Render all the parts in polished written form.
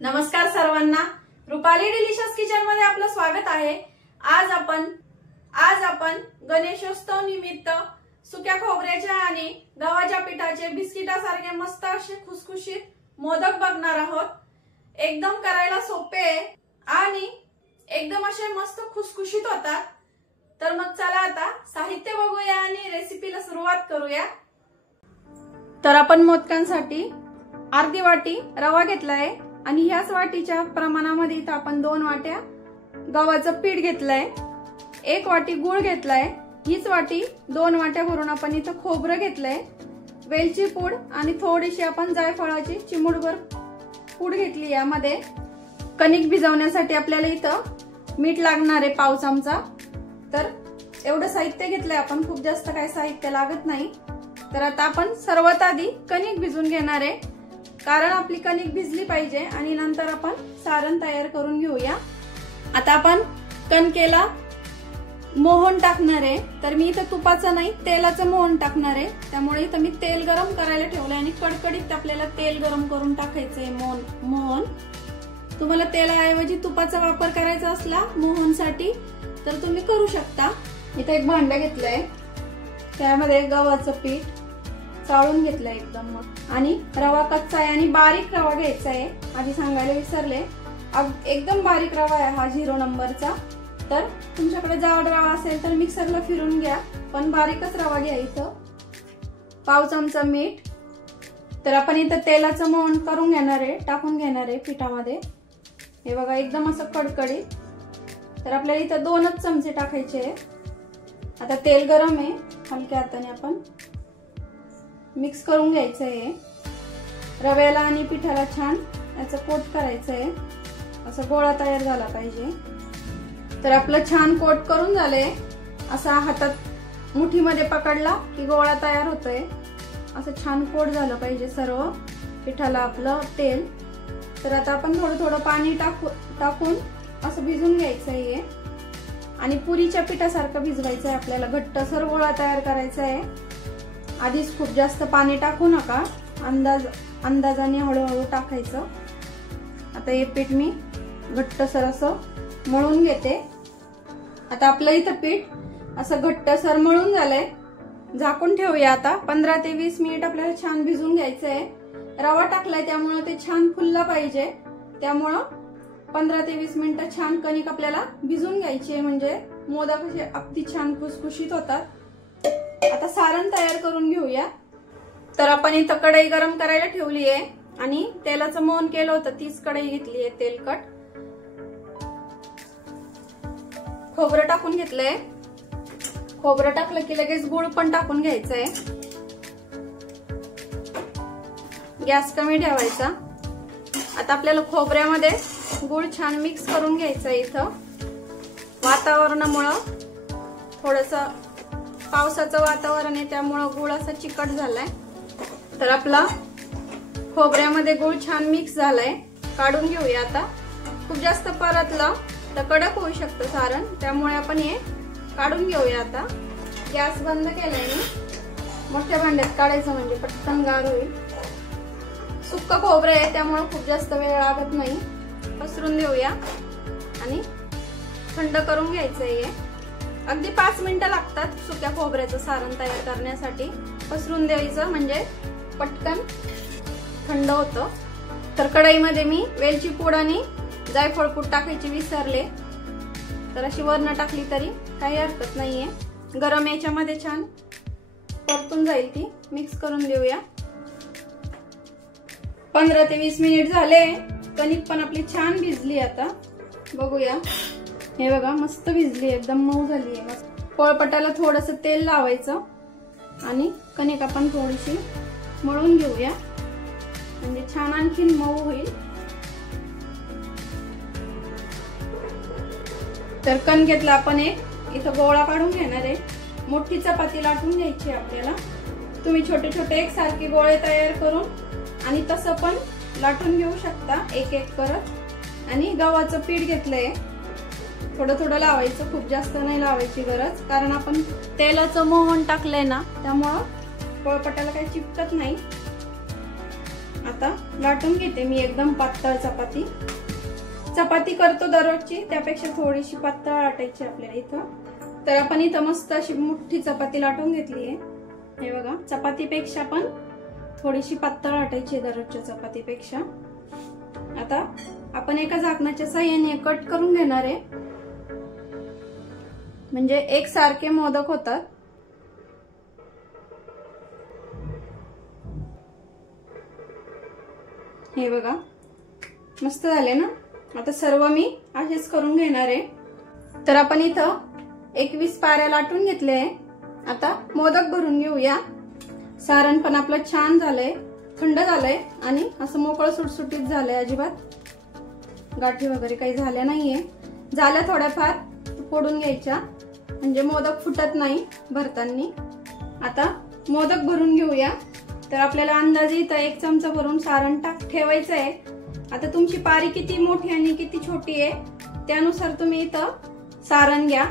नमस्कार सर्वांना, Rupali delicious kitchen मध्ये आपलं स्वागत आहे। आज आपण गणेशोत्सव निमित्त सुक्या खोबऱ्याच्या आणि गव्हाच्या पिठाचे बिस्किटासारखे मस्त असे खुसखुशीत मोदक बघणार आहोत। एकदम करायला सोपे आणि एकदम असे मस्त खुसखुशीत होतात। तर मग चला आता साहित्य बघूया आणि रेसिपीला सुरुवात करूया। तर आपण मोदकांसाठी अर्धी वाटी रवा घेतलाय आणि ह्याच वाटीच्या प्रमाणामध्ये इथं आपण 2 वाट्या गव्हाचं पीठ घेतलंय, 1 वाटी गूळ घेतलाय, हीच वाटी 2 वाट्या भरून आपण इथं खोबरं घेतलंय, वेलची पूड आणि थोडीशी आपण जायफळाची चिमूटभर पूड घेतली। यामध्ये कणिक भिजवण्यासाठी आपल्याला इथं मीठ लागणार आहे पाव चमचा। तर एवढं साहित्य घेतलंय आपण, खूप जास्त काही साहित्य लागत नाही। तर आता आपण सर्वात आधी कणिक भिजवून घेणार आहे, कारण आपली कणिक भिजली पाहिजे आणि नंतर आपण सारण तयार करून घेऊया। आता आपण कणकेला मोहन टाकणार आहे। तर मी इथं तुपाचं नाही तेलाचं मोहन टाकणार आहे, त्यामुळे इथं मी तेल गरम करायला ठेवलंय आणि कडकडीत आपल्याला तेल गरम करून टाकायचंय मोहन। तुम्हाला तेलाऐवजी तुपाचा वापर करायचा असला मोहनसाठी तर तुम्ही करू शकता। इथं एक भांडं घेतलंय, त्यामध्ये गव्हाचं पीठ चाळून घेतलंय एकदम आणि रवा कच्चा आहे आणि बारीक रवा घ्यायचा आहे। आधी सांगायला विसरले, एकदम बारीक रवा आहे हा 0 नंबरचा। तर तुमच्याकडे जाड रवा असेल तर मिक्सरला फिरून घ्या, पण बारीकच रवा घ्या। इथं पाव चमचा मीठ। तर आपण इथं तेलाचं मोहन करून घेणार आहे, टाकून घेणार आहे पिठामध्ये। हे बघा एकदम असं कडकडीत। तर आपल्याला इथं 2च चमचे टाकायचे। आता तेल गरम आहे, हलक्या हाताने आपण मिक्स करून घ्यायचं आहे। रव्याला आणि पिठाला छान याचं कोट करायचं आहे, असं गोळा तयार झाला पाहिजे। तर आपलं छान कोट करून झालंय, असा हातात मुठीमध्ये पकडला की गोळा तयार होतोय। असं छान कोट झालं पाहिजे सर्व पिठाला आपलं तेल। तर आता आपण थोडं पाणी टाकून असं भिजून घ्यायचं आहे आणि पुरीच्या पिठासारखं भिजवायचं आहे आपल्याला। घट्टसर गोळा तयार करायचा आहे। आधीच खूप जास्त पाणी टाकू नका, अंदाजाने हळूहळू टाकायचं। आता हे पीठ मी घट्टसर असं मळून घेते। आता आपलं इथं पीठ असं घट्टसर मळून झालंय, झाकून ठेवूया। आता 15 ते 20 मिनिट आपल्याला छान भिजून घ्यायचंय। रवा टाकलाय त्यामुळे ते छान फुललं पाहिजे, त्यामुळं 15 ते 20 मिनिटं छान कणिक आपल्याला भिजून घ्यायची आहे, म्हणजे मोदक असे अगदी छान खुसखुशीत होतात। आता सारण तयार करून घेऊया। तर आपण इथं कढई गरम करायला ठेवली आहे आणि तेलाचं मोहन केलं होतं, तीच कढई घेतली आहे तेलकट। खोबरं टाकून घेतलंय, खोबरं टाकलं की लगेच गूळ पण टाकून घ्यायचंय। गॅस कमी ठेवायचा। आता आपल्याला खोबऱ्यामध्ये गूळ छान मिक्स करून घ्यायचा। इथं वातावरणामुळं थोडंसं पावसाचं वातावरण आहे, त्यामुळं गूळ असा चिकट झालाय। तर आपला खोबऱ्यामध्ये गूळ छान मिक्स झालाय, काढून घेऊया। आता खूप जास्त परतलं तर कडक होऊ शकतं सारण, त्यामुळे आपण हे काढून घेऊया। आता गॅस बंद केलाय मी, मोठ्या भांड्यात काढायचं म्हणजे पटकन गार होईल। सुक्क खोबरं आहे त्यामुळे खूप जास्त वेळ लागत नाही। पसरून देऊया आणि थंड करून घ्यायचंय। अगदी 5 मिनिटं लागतात सुक्या खोबऱ्याचं सारण तयार करण्यासाठी। पसरून द्यायचं म्हणजे पटकन थंड होतं। तर कढईमध्ये मी वेलची पूड आणि जायफळ पूड टाकायची विसरले, तर अशी वरनं टाकली तरी काही हरकत नाहीये। गरम याच्यामध्ये छान परतून जाईल ती। मिक्स करून देऊया। 15 ते 20 मिनिट झाले, कणिक पण आपली छान भिजली। आता बघूया, हे बघा मस्त भिजली, एकदम मऊ झाली आहे मस्त। पोळपाटाला थोडंसं तेल लावायचं आणि कणिक आपण थोडीशी मळून घेऊया, म्हणजे छान आणखीन मऊ होईल। तर कणकेतला आपण एक इथं गोळा काढून घेणार आहे। मोठी चपाती लाटून घ्यायची आपल्याला। तुम्ही छोटे छोटे एकसारखे गोळे तयार करून आणि तसं पण लाटून घेऊ शकता, एक एक करत। आणि गव्हाचं पीठ घेतलंय, थोडं लावायचं, खूप जास्त नाही लावायची गरज, कारण आपण तेलाचं मोहन टाकलंय ना, त्यामुळं पोळपाटाला काही चिपकत नाही। आता लाटून घेते मी एकदम पातळ चपाती. चपाती करतो दररोजची, त्यापेक्षा थोडीशी पातळ लाटायची आपल्याला इथं. तर आपण इथं मस्त अशी मोठी चपाती लाटून घेतली आहे. हे बघा, चपातीपेक्षा पण थोडीशी पातळ लाटायची दररोजच्या चपातीपेक्षा. आता आपण एका झाकणाच्या साहाय्याने कट करून घेणार आहे, म्हणजे एकसारखे मोदक होतात. हे बघा, मस्त झाले ना. आता सर्व मी असेच करून घेणार आहे. तर आपण इथं 21 पाऱ्या लाटून घेतले आहे. आता मोदक भरून घेऊया. सारण पण आपलं छान झालंय, थंड झालंय आणि असं मोकळं सुटसुटीत झालंय. अजिबात गाठी वगैरे काही झाल्या नाहीये. झाल्या थोड्याफार फोडून घ्यायच्या, म्हणजे मोदक फुटत नाही भरताना. आता मोदक भरून घेऊया. तर आपल्याला अंदाजे इथं 1 चमचा भरून सारण ठेवायचं आहे. आता तुमची पारी किती मोठी आणि किती छोटी आहे त्यानुसार तुम्ही इथं सारण घ्या.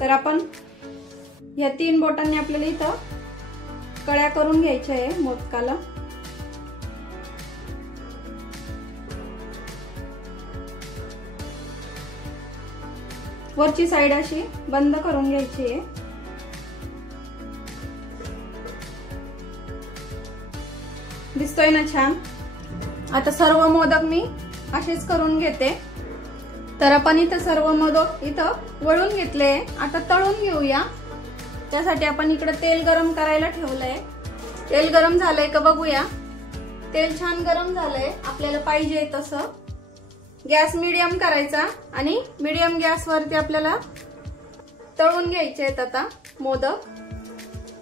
तर आपण या 3 बोटांनी आपल्याला इथं कळ्या करून घ्यायच्या आहे मोदकाला. वरची साइड अशी बंद करून घ्यायची आहे. दिसतोय ना छान. आता सर्व मोदक मी असेच करून घेते. तर आपण इथं सर्व मोदक इथं वळून घेतले. आता तळून घेऊया. त्यासाठी आपण इकडे तेल गरम करायला ठेवलंय. तेल गरम झालंय का बघूया. तेल छान गरम झालंय, आपल्याला पाहिजे तसं. गॅस मीडियम करायचा आणि मीडियम गॅसवरती आपल्याला तळून घ्यायचे आहेत आता मोदक.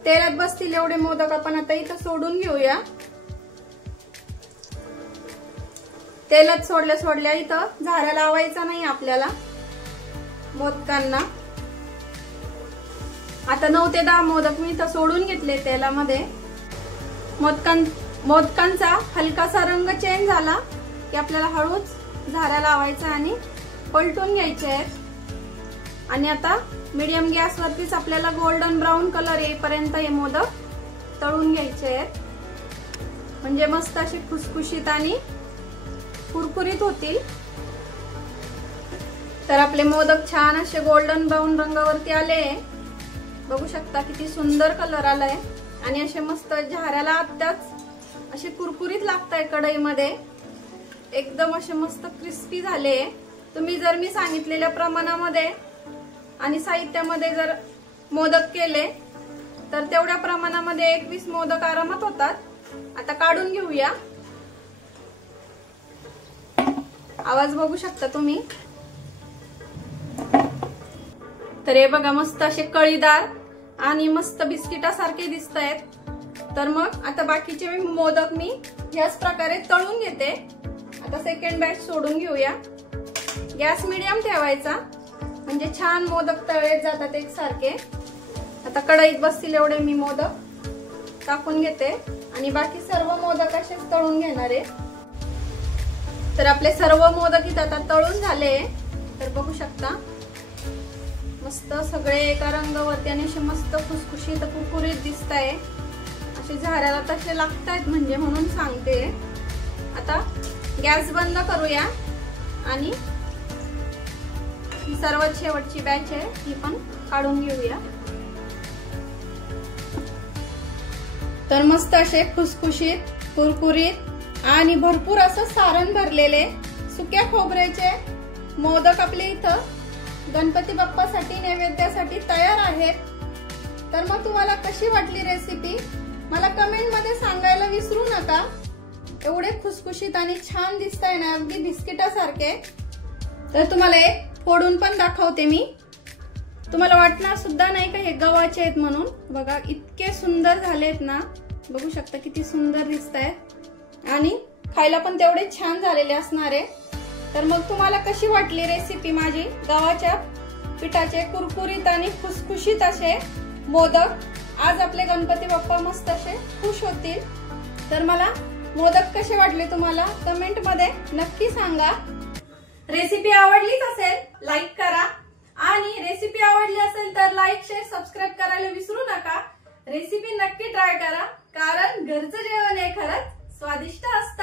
तेलात बसतील एवढे मोदक आपण आता इथं सोडून घेऊया. तेलात सोडल्या इथं झाऱ्या लावायचा नाही आपल्याला मोदकांना. आता 9 ते 10 मोदक मी इथं सोडून घेतले तेलामध्ये. मोदकांचा हलकासा रंग चेंज झाला की आपल्याला हळूच झाऱ्या लावायचा आणि पलटून घ्यायचे आहेत. आणि आता मीडियम गॅसवरतीच आपल्याला गोल्डन ब्राऊन कलर येईपर्यंत हे मोदक तळून घ्यायचे आहेत, म्हणजे मस्त असे खुसखुशीत आणि कुरकुरीत होतील. तर आपले मोदक छान असे गोल्डन ब्राऊन रंगावरती आले. बघू शकता किती सुंदर कलर आलाय आणि असे मस्त झाऱ्याला आत्ताच असे कुरकुरीत लागताय कढईमध्ये. एकदम असे मस्त क्रिस्पी झाले. तुम्ही जर मी सांगितलेल्या प्रमाणामध्ये आणि साहित्यामध्ये जर मोदक केले तर तेवढ्या प्रमाणामध्ये 21 मोदक आरामात होतात. आता काढून घेऊया. आवाज बघू शकता तुम्ही. तर हे बघा, मस्त असे कळीदार आणि मस्त बिस्किटासारखे दिसत आहेत. तर मग आता बाकीचे मोदक मी याच प्रकारे तळून घेते. आता सेकंड बॅच सोडून घेऊया. गॅस मीडियम ठेवायचा, म्हणजे छान मोदक तळले जातात एकसारखे. आता कढईत बसतील एवढे मी मोदक टाकून घेते आणि बाकी सर्व मोदक असेच तळून घेणार आहे. तर आपले सर्व मोदक इथं आता तळून झाले. तर बघू शकता मस्त सगळे एका रंगावरती आणि असे मस्त खुसखुशीत कुरकुरीत दिसत आहे. असे झाऱ्याला तसे लागतायत, म्हणजे म्हणून सांगते. आता गॅस बंद करूया आणि ही सर्वात शेवटची बॅच आहे ती पण काढून घेऊया. तर मस्त असे खुसखुशीत कुरकुरीत आणि भरपूर असं सारण भरलेले सुक्या खोबऱ्याचे मोदक आपले इथं गणपती बाप्पासाठी नैवेद्यासाठी तयार आहेत. तर मग तुम्हाला कशी वाटली रेसिपी मला कमेंट मध्ये सांगायला विसरू नका. एवढे खुसखुशीत आणि छान दिसताय ना, अगदी बिस्किटासारखे. तर तुम्हाला एक फोडून पण दाखवते मी. तुम्हाला वाटणार सुद्धा नाही का हे गव्हाचे आहेत म्हणून. बघा इतके सुंदर झालेत ना, बघू शकता किती सुंदर दिसतायत आणि खायला पण तेवढे छान झालेले असणार आहे. तर मग तुम्हाला कशी वाटली रेसिपी माझी गव्हाच्या पिठाचे कुरकुरीत आणि खुसखुशीत असे मोदक. आज आपले गणपती बाप्पा मस्त असे खुश होतील. तर मला मोदक कसे वाटले तुम्हाला कमेंट मध्ये नक्की सांगा. रेसिपी आवडलीच असेल लाईक करा आणि रेसिपी आवडली असेल तर लाईक शेअर सबस्क्राईब करायला विसरू नका. रेसिपी नक्की ट्राय करा. कारण घरचं जेवण हे खरंच स्वादिष्ट असतं.